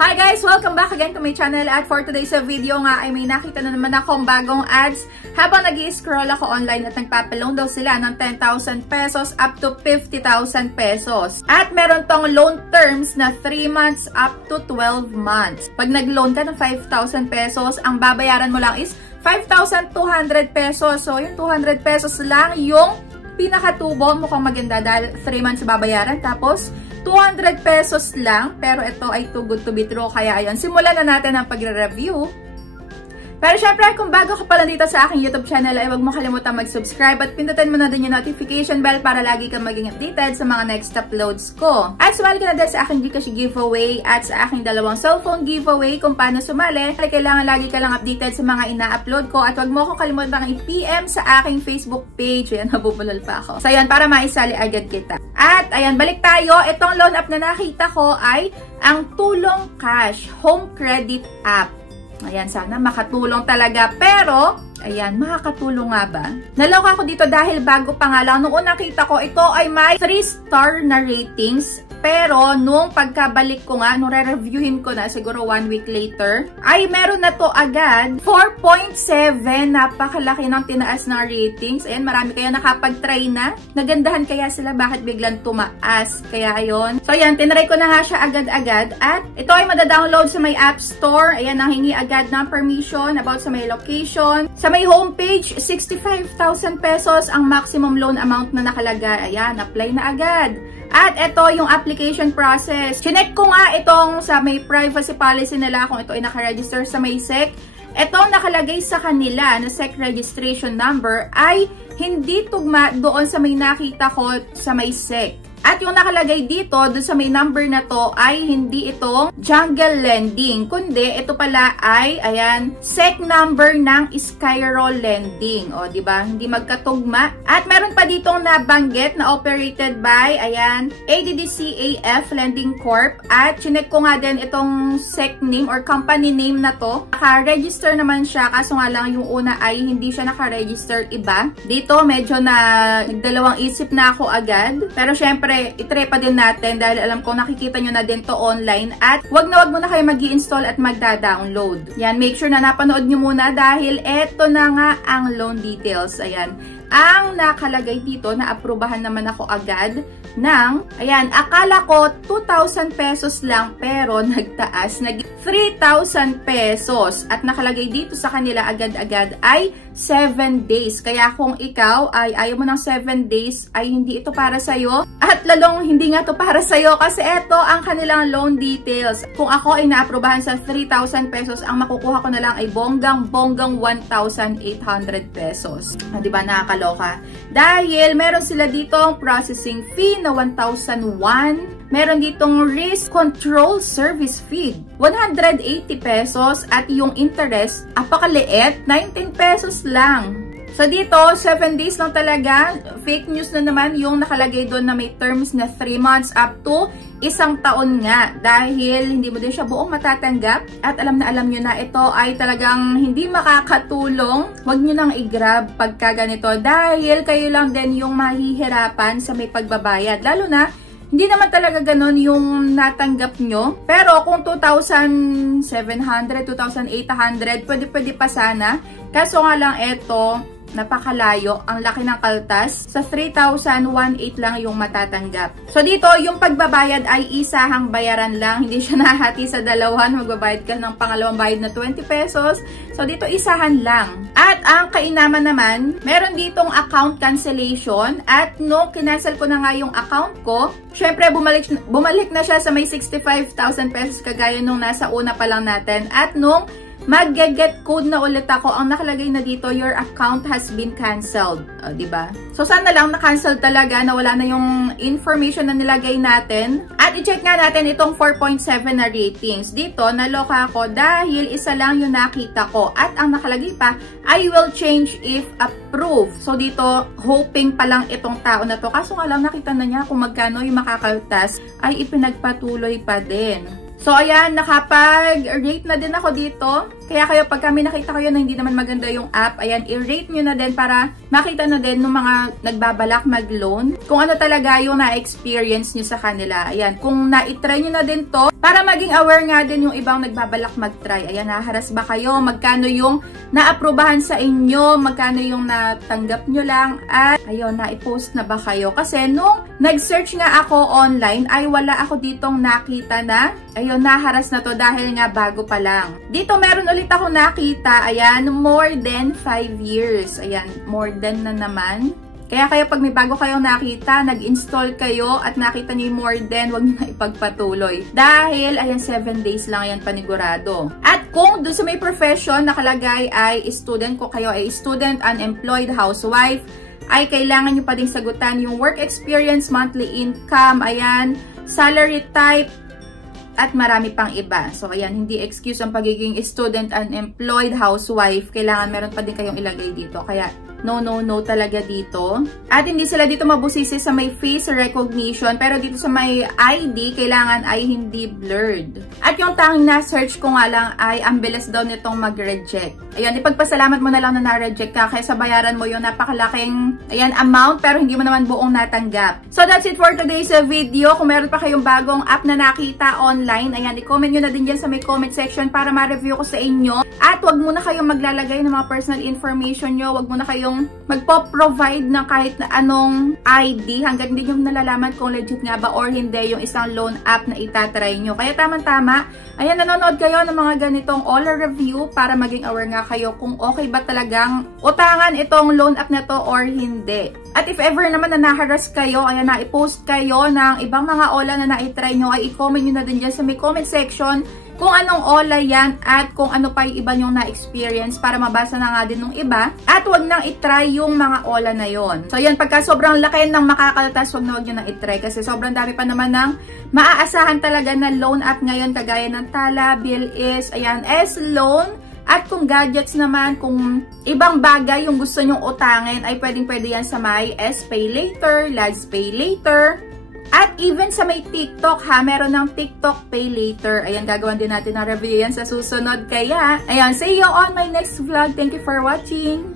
Hi guys! Welcome back again to my channel at for today's video nga ay may nakita na naman akong bagong ads habang nag-i-scroll ako online at nagpapaloan daw sila ng 10,000 pesos up to 50,000 pesos. At meron tong loan terms na 3 months up to 12 months. Pag nag-loan ka ng 5,000 pesos, ang babayaran mo lang is 5,200 pesos. So yung 200 pesos lang yung pinakatubo, mukhang maganda dahil 3 months babayaran. Tapos 200 pesos lang, pero ito ay too good to be true. Kaya ayun, simulan na natin ang pagre-review. Pero syempre, kung bago ka pala dito sa aking YouTube channel, ay huwag mo kalimutan mag-subscribe at pindutin mo na din yung notification bell para lagi kang maging updated sa mga next uploads ko. At sumali ka na din sa aking Gcash giveaway at sa aking dalawang cellphone giveaway kung paano sumali. Kailangan lagi ka lang updated sa mga ina-upload ko at huwag mo akong kalimutan i-PM sa aking Facebook page. Ayan, nabubulol pa ako. So ayan, para maisali agad kita. At ayan, balik tayo. Itong loan app na nakita ko ay ang Tulong Cash Home Credit App. Ayan, sana makatulong talaga. Pero, ayan, makakatulong nga ba? Naloka ako dito dahil bago pa nga lang. Noong nakita ko, ito ay may 3-star na ratings. Pero, nung pagkabalik ko nga, nung re-reviewin ko na, siguro 1 week later, ay meron na to agad 4.7. Napakalaki ng tinaas ng ratings. Ayan, marami kaya nakapag-try na. Nagandahan kaya sila bakit biglang tumaas. Kaya ayun. So, ayan, tinry ko na nga siya agad-agad. At ito ay madadownload sa may App Store. Ayan, nanghingi agad ng permission about sa may location. Sa may homepage, 65,000 pesos ang maximum loan amount na nakalagay. Ayan, apply na agad. At ito yung application process. Chinek ko nga itong sa may privacy policy nila kung ito ay nakaregister sa may SEC. Itong nakalagay sa kanila na SEC registration number ay hindi tugma doon sa may nakita ko sa may SEC. At yung nakalagay dito, doon sa may number na to, ay hindi itong Jungle Lending. Kundi, ito pala ay, ayan, SEC number ng Skyro Lending. O, diba? Hindi magkatugma. At meron pa ditong nabanggit na operated by, ayan, ADDCAF Lending Corp. At chinek ko nga din itong SEC name or company name na to. Naka-register naman siya, kaso nga lang yung una ay hindi siya naka-register iba. Dito, medyo nagdalawang isip na ako agad. Pero syempre, itry pa din natin dahil alam ko nakikita nyo na din to online at wag mo na kayo mag-i-install at magda-download. Yan, make sure na napanood nyo muna dahil eto na nga ang loan details. Ayan, ang nakalagay dito na aprubahan naman ako agad ng, ayan, akala ko 2,000 pesos lang pero nagtaas, nag 3,000 pesos at nakalagay dito sa kanila agad-agad ay 7 days. Kaya kung ikaw ay ayaw mo ng 7 days ay hindi ito para sa'yo at lalong hindi nga to para sa'yo kasi ito ang kanilang loan details. Kung ako ay naaprubahan sa 3,000 pesos, ang makukuha ko na lang ay bonggang 1,800 pesos. Diba, nakakaloka? Dahil meron sila ditong processing fee na 1,001. Meron ditong risk control service fee, 180 pesos at yung interest, apakaliit, 19 pesos lang. So dito, 7 days lang talaga. Fake news na naman yung nakalagay doon na may terms na 3 months up to 1 taon nga. Dahil hindi mo din siya buong matatanggap. At alam na alam nyo na ito ay talagang hindi makakatulong. Huwag nyo nang i-grab pagka ganito. Dahil kayo lang din yung mahihirapan sa may pagbabayad. Lalo na, hindi naman talaga ganun yung natanggap nyo. Pero kung 2,700, 2,800, pwede pa sana. Kaso nga lang ito, napakalayo, ang laki ng kaltas. Sa 3,018 lang yung matatanggap. So dito, yung pagbabayad ay isahang bayaran lang. Hindi siya nahati sa dalawan. Magbabayad ka ng pangalawang bayad na 20 pesos. So dito, isahan lang. At ang kainaman naman, meron ditong account cancellation. At nung kinancel ko na nga yung account ko, syempre bumalik na siya sa may 65,000 pesos kagaya nung nasa una pa lang natin. At nung mag-get code na ulit ako, ang nakalagay na dito, your account has been canceled. Diba? So, sana lang na-cancel talaga, na wala na yung information na nilagay natin. At i-check nga natin itong 4.7 na ratings. Dito, naloka ako dahil isa lang yung nakita ko. At ang nakalagay pa, I will change if approved. So, dito, hoping pa lang itong tao na to. Kaso nga lang, nakita na niya kung magkano yung makakaltas, ay ipinagpatuloy pa din. So, ayan, nakapag-rate na din ako dito. Kaya kayo, pag kami nakita kayo na hindi naman maganda yung app, ayan, i-rate nyo na din para makita na din ng mga nagbabalak mag-loan kung ano talaga yung na-experience nyo sa kanila. Ayan, kung na-try nyo na din to, para maging aware nga din yung ibang nagbabalak mag-try. Ayan, naharas ba kayo? Magkano yung na-aprobahan sa inyo? Magkano yung natanggap nyo lang? At, ayun, na-post na ba kayo? Kasi nung nag-search nga ako online, ay wala ako ditong nakita na, ayun, naharas na to dahil nga bago pa lang. Dito meron ulit ako nakita, ayan, more than 5 years. Ayan, more than na naman. Kaya kayo pag may bago kayong nakita, nag-install kayo at nakita niyo yung more than, huwag niyo na ipagpatuloy. Dahil, ayan, 7 days lang yan panigurado. At kung doon sa may profession nakalagay ay student, ko kayo ay student, unemployed, housewife, ay kailangan nyo pa din sagutan yung work experience, monthly income, ayan, salary type, at marami pang iba. So, ayan, hindi excuse ang pagiging student, unemployed, housewife. Kailangan meron pa din kayong ilagay dito. Kaya, no talaga dito. At hindi sila dito mabusisi sa may face recognition. Pero dito sa may ID, kailangan ay hindi blurred. At yung tanging na-search ko nga lang ay ang bilis daw nitong mag-reject. Ayan, ipagpasalamat mo na lang na na-reject ka kaysa bayaran mo yung napakalaking, ayan, amount pero hindi mo naman buong natanggap. So, that's it for today's video. Kung meron pa kayong bagong app na nakita online, ayan, i-comment nyo na din dyan sa may comment section para ma-review ko sa inyo. At wag muna kayong maglalagay ng mga personal information nyo. Wag muna kayong magpo-provide ng kahit na anong ID hanggang hindi nyo nalalaman kung legit nga ba or hindi yung isang loan app na itatry nyo. Kaya tamang-tama, ayan, nanonood kayo ng mga ganitong all review para maging aware nga kayo kung okay ba talagang utangan itong loan app na to or hindi. At if ever naman na naharas kayo, ayan, na i-post kayo ng ibang mga OLA na na-try nyo, ay i-comment nyo na din dyan sa may comment section kung anong OLA yan at kung ano pa yung iba nyong na-experience para mabasa na nga din ng iba. At wag nang itry yung mga OLA na yon. So yan, pagka sobrang laki ng makakaltas, wag nyo nang itry kasi sobrang dami pa naman ng maaasahan talaga na loan app ngayon kagaya ng Tala, Bilis, ayan, S-Loan. At kung gadgets naman, kung ibang bagay yung gusto nyong utangin, ay pwedeng-pwede yan sa may S-Pay Later, Lads Pay Later. At even sa may TikTok ha, meron ng TikTok Pay Later. Ayan, gagawin din natin ng review yan sa susunod. Kaya, ayan, see you on my next vlog. Thank you for watching!